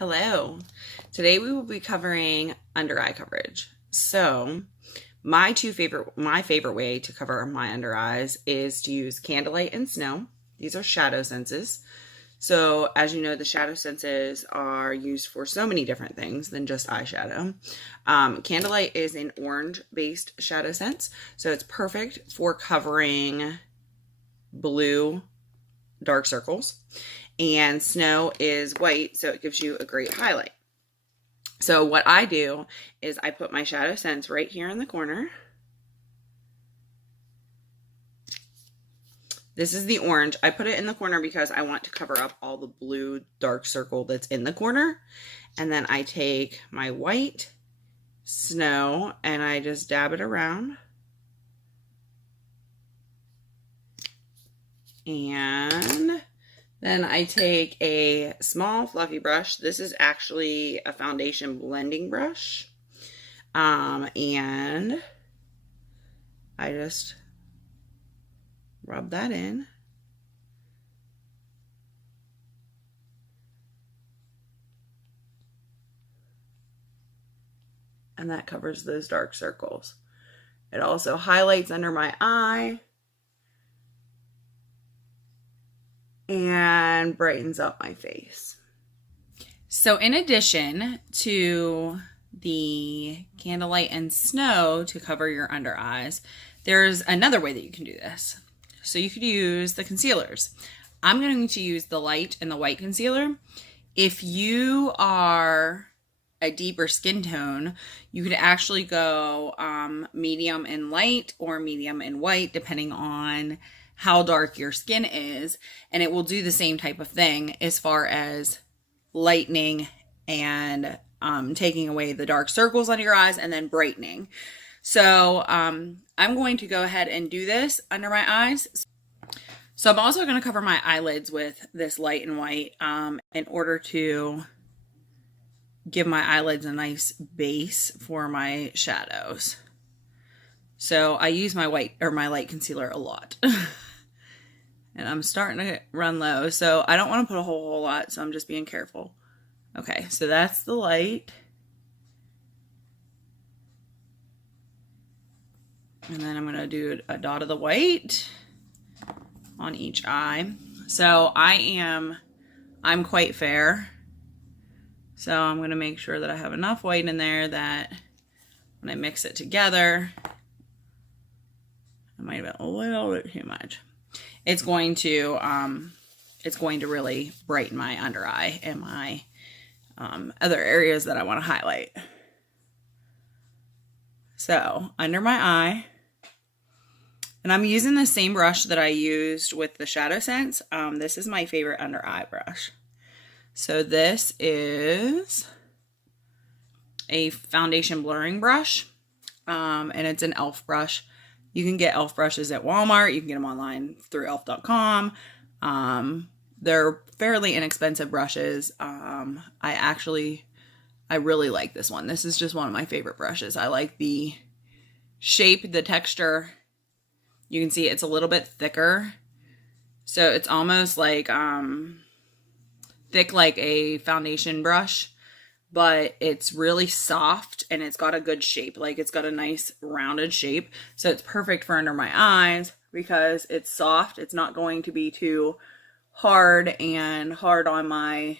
Hello. Today we will be covering under eye coverage. So, my favorite way to cover my under eyes is to use candlelight and snow. These are shadow senses. So, as you know, the shadow senses are used for so many different things than just eyeshadow. Candlelight is an orange-based shadow sense, so it's perfect for covering blue dark circles. And snow is white, so it gives you a great highlight. So what I do is I put my shadow sense right here in the corner. This is the orange. I put it in the corner because I want to cover up all the blue dark circle that's in the corner. And then I take my white snow and I just dab it around. And then I take a small fluffy brush. This is actually a foundation blending brush. And I just rub that in. And that covers those dark circles. It also highlights under my eye and brightens up my face. So in addition to the candlelight and snow to cover your under eyes, there's another way that you can do this. So you could use the concealers. I'm going to use the light and the white concealer. If you are a deeper skin tone, you could actually go medium in light or medium in white, depending on how dark your skin is, and it will do the same type of thing as far as lightening and taking away the dark circles under your eyes and then brightening. So I'm going to go ahead and do this under my eyes. So I'm also going to cover my eyelids with this light and white in order to give my eyelids a nice base for my shadows. So I use my white or my light concealer a lot. And I'm starting to run low, so I don't want to put a whole lot, so I'm just being careful. Okay, so that's the light. And then I'm going to do a dot of the white on each eye. So I'm quite fair. So I'm going to make sure that I have enough white in there that when I mix it together, it might have been a little bit too much. It's going to really brighten my under eye and my other areas that I want to highlight. So under my eye, and I'm using the same brush that I used with the shadow sense. This is my favorite under eye brush. So this is a foundation blurring brush, and it's an e.l.f. brush. You can get e.l.f. brushes at Walmart. You can get them online through elf.com. They're fairly inexpensive brushes. I really like this one. This is just one of my favorite brushes. I like the shape, the texture. You can see it's a little bit thicker. So it's almost like thick like a foundation brush, but it's really soft and it's got a good shape. Like it's got a nice rounded shape. So it's perfect for under my eyes because it's soft. It's not going to be too hard on my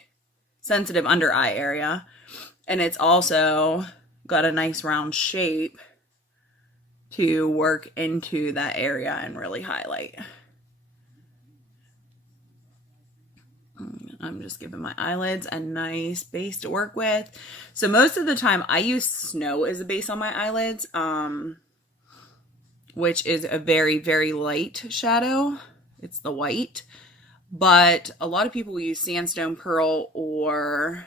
sensitive under eye area. And it's also got a nice round shape to work into that area and really highlight. I'm just giving my eyelids a nice base to work with. So most of the time I use snow as a base on my eyelids, which is a very, very light shadow. It's the white. But a lot of people use sandstone pearl or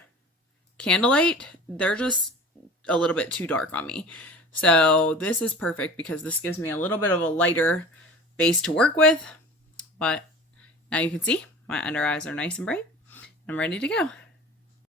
candlelight. They're just a little bit too dark on me. So this is perfect because this gives me a little bit of a lighter base to work with. But now you can see my under eyes are nice and bright. I'm ready to go.